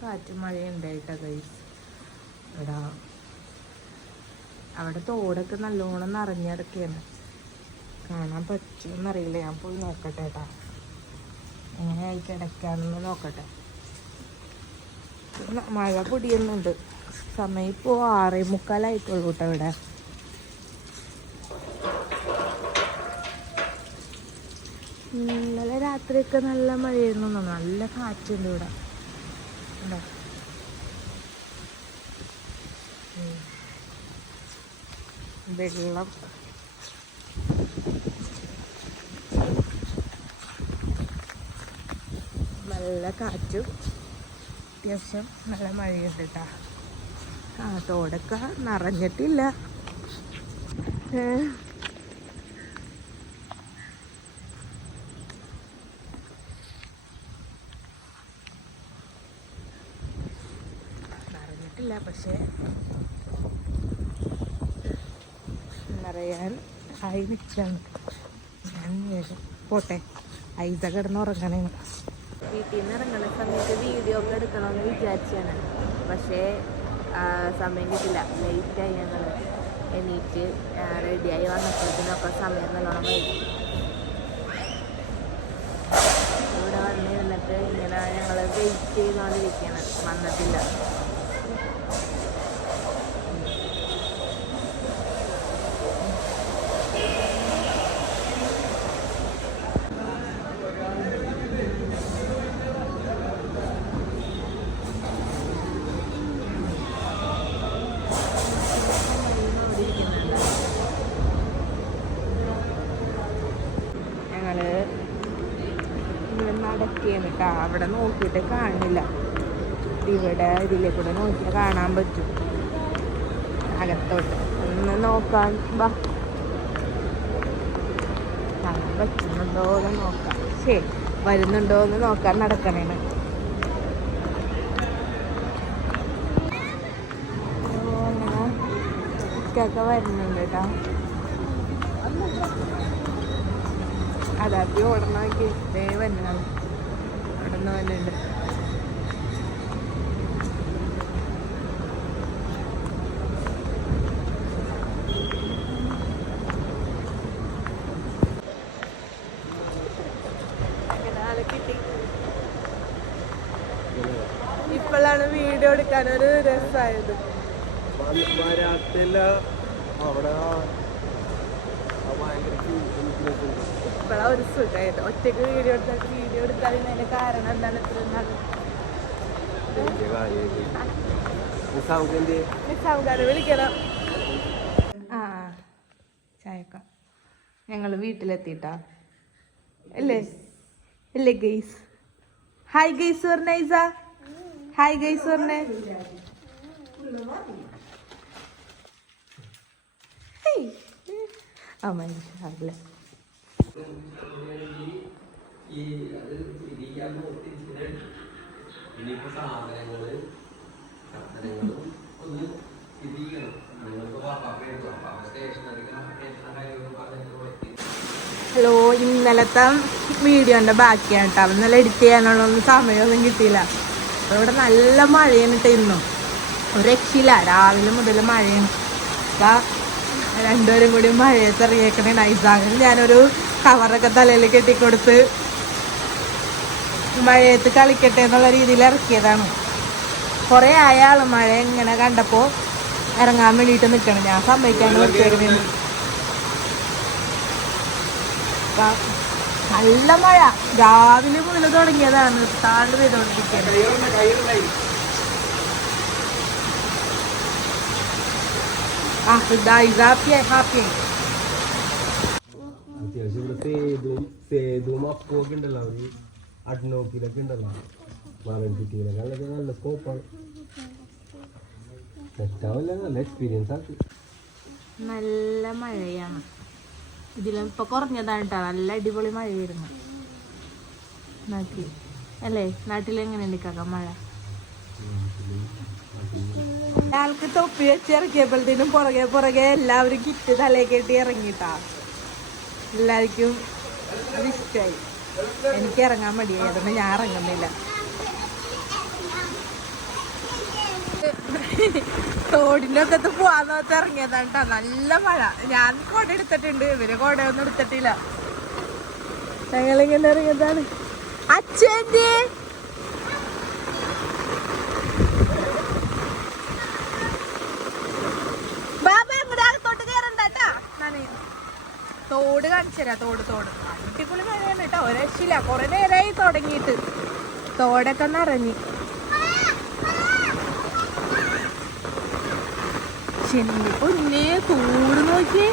കാറ്റും മഴയും ഉണ്ടായിട്ടാ ഗൈസ്. എടാ അവിടെ തോടൊക്കെ നല്ലോണം നിറഞ്ഞിടക്കുകയാണ്. കാണാൻ പറ്റുമെന്നറിയില്ല, ഞാൻ പോയി നോക്കട്ടെ കേട്ടാ, എങ്ങനെയായി കിടക്കാണെന്ന് നോക്കട്ടെ. മഴ പൊടിയുന്നുണ്ട്. സമയം ഇപ്പോൾ 6:45 കേട്ടോ ഇവിടെ. ഇന്നലെ രാത്രിയൊക്കെ നല്ല മഴയായിരുന്നു, നല്ല കാറ്റുണ്ട് ഇവിടെ. ഉണ്ടോ? വെള്ളം നല്ല കാറ്റും അത്യാവശ്യം നല്ല മഴയുണ്ട് കേട്ടാ. തോടൊക്കെ നിറഞ്ഞിട്ടില്ല. നിറഞ്ഞിട്ടില്ല, പക്ഷേ നിറയാൻ ആയി നിൽക്കുകയാണ്. ഞാൻ വേഗം പോട്ടെ, ഐസ കിടന്ന് ഉറങ്ങണേന്ന്. വീട്ടിൽ നിന്ന് ഇറങ്ങുന്ന സമയത്ത് വീഡിയോ ഒക്കെ എടുക്കണമെന്ന് വിചാരിച്ചാണ്, പക്ഷേ സമയം കിട്ടില്ല. ലേറ്റായി ഞങ്ങൾ എണീറ്റ് റെഡിയായി വന്നപ്പോഴത്തേനൊക്കെ സമയം നല്ലോണം വൈകി. ഇവിടെ വന്നിരുന്നിട്ട് ഇങ്ങനെ ഞങ്ങൾ വെയിറ്റ് ചെയ്തുകൊണ്ടിരിക്കുകയാണ്, വന്നിട്ടില്ല. നടക്കുകയാണ് കേട്ടോ. അവിടെ നോക്കിയിട്ട് കാണില്ല, ഇവിടെ ഇതിലെ കൂടെ നോക്കിയാൽ കാണാൻ പറ്റും അകത്തോട്ട്. ഒന്ന് നോക്കാൻ കാണാൻ പറ്റുന്നുണ്ടോ എന്ന് നോക്കാം. ശരി, വരുന്നുണ്ടോ എന്ന് നോക്കാൻ നടക്കണേണ്. അങ്ങനെ ഇക്കൊക്കെ വരുന്നുണ്ട് കേട്ടോ. അതാക്കി ഓടണമെങ്കിൽ വന്നാണ് അവിടെ നിന്ന് വന്നുണ്ട്. ഇപ്പോഴാണ് വീഡിയോ എടുക്കാനൊരു രസമായത്. ഇപ്പോഴാ ഒരു സുഖമായത്. ഒറ്റയ്ക്ക് വീഡിയോ എടുക്കാതിന്റെ കാരണം എന്താണ്? ഇത്ര നാൾ നിസാംകാരെ വിളിക്കണം. ചായക്ക ഞങ്ങൾ വീട്ടിലെത്തിട്ടാ അല്ലേ? ഇല്ലേ ഗെയ്സ്? ഹായ് ഗെയ്സ് പറഞ്ഞേ. ഐസ ഹായ് ഗെയ്സ് പറഞ്ഞേ. അമ്മ ഹലോ, ഇന്നലത്തെ വീഡിയോൻ്റെ ബാക്കിയാണ് കേട്ടോ. ഇന്നലെ എഡിറ്റ് ചെയ്യാനുള്ളൊന്നും സമയമൊന്നും കിട്ടിയില്ല. അപ്പോൾ ഇവിടെ നല്ല മഴയാണ് കേട്ടോ. ഇന്നും ഒരു രക്ഷയില്ല, രാവിലെ മുതൽ മഴയാണ്. അപ്പം രണ്ടുപേരും കൂടി മഴയത്ത് ഇറങ്ങിയേക്കണേ. നൈസാകന് ഞാനൊരു കവറൊക്കെ തലയിൽ കെട്ടിക്കൊടുത്ത് മഴയത്ത് കളിക്കട്ടെ എന്നുള്ള രീതിയിൽ ഇറക്കിയതാണ്. കുറേ ആയാൾ മഴ ഇങ്ങനെ കണ്ടപ്പോൾ ഇറങ്ങാൻ വേണ്ടിയിട്ട് നിൽക്കണം. ഞാൻ സമ്മതിക്കാണ്ട് നിർത്തിയേക്കണേ. നല്ല മഴ രാവിലെ മുതൽ തുടങ്ങിയതാണ്, നിർത്താണ്ട് പെയ്തുകൊണ്ടിരിക്കുന്നത്. അത്യാവശ്യം ഇവിടെ സേതും അപ്പൊക്കെ ഉണ്ടല്ലോ, അഡ്നോക്കിലൊക്കെ ഉണ്ടല്ലോ, മാറൻസിറ്റിയിലൊക്കെ അതൊക്കെ നല്ല സ്കോപ്പാണ്. സെറ്റാവില്ല, നല്ല എക്സ്പീരിയൻസ് ആക്കി. നല്ല മഴയാണ്. ഇതിലും ഇപ്പൊ കുറഞ്ഞതാണ് കേട്ടോ. നല്ല അടിപൊളി മഴയായിരുന്നു നാട്ടിൽ അല്ലേ? നാട്ടിൽ എങ്ങനെയുണ്ട് കാക്ക മഴ? ആൾക്ക് തൊപ്പി വെച്ച് ഇറക്കിയപ്പോഴത്തേനും പുറകെ എല്ലാവരും കിറ്റ് തലേ കെട്ടി ഇറങ്ങിട്ടാ. എല്ലാവർക്കും അത് ഇഷ്ടമായി. എനിക്ക് ഇറങ്ങാൻ മടിയായി, അതുകൊണ്ട് ഞാൻ ഇറങ്ങുന്നില്ല. തോടിന്റെ ഒക്കെ പോവാന്ന് വെച്ച് ഇറങ്ങിയതാണ് കേട്ടോ. നല്ല മഴ. ഞാൻ കൊട എടുത്തിട്ടുണ്ട്, ഇവര് കൊടയൊന്നും എടുത്തിട്ടില്ല. ഞങ്ങളിങ്ങനെ ഇറങ്ങിയതാണ്. അച്ഛൻ്റെ ബാബ അങ്ങോട്ട് അകത്തോട്ട് കയറണ്ടാട്ടാ. തോട് കാണിച്ചു തരാം. തോട് അടിപൊളി മഴയാണ് കേട്ടോ. ഒരു രക്ഷയില്ല. കുറെ നേരമായി തുടങ്ങിയിട്ട്. തോടൊക്കെ നിറഞ്ഞു. പൊന്നെ തോട് നോക്കിയേ.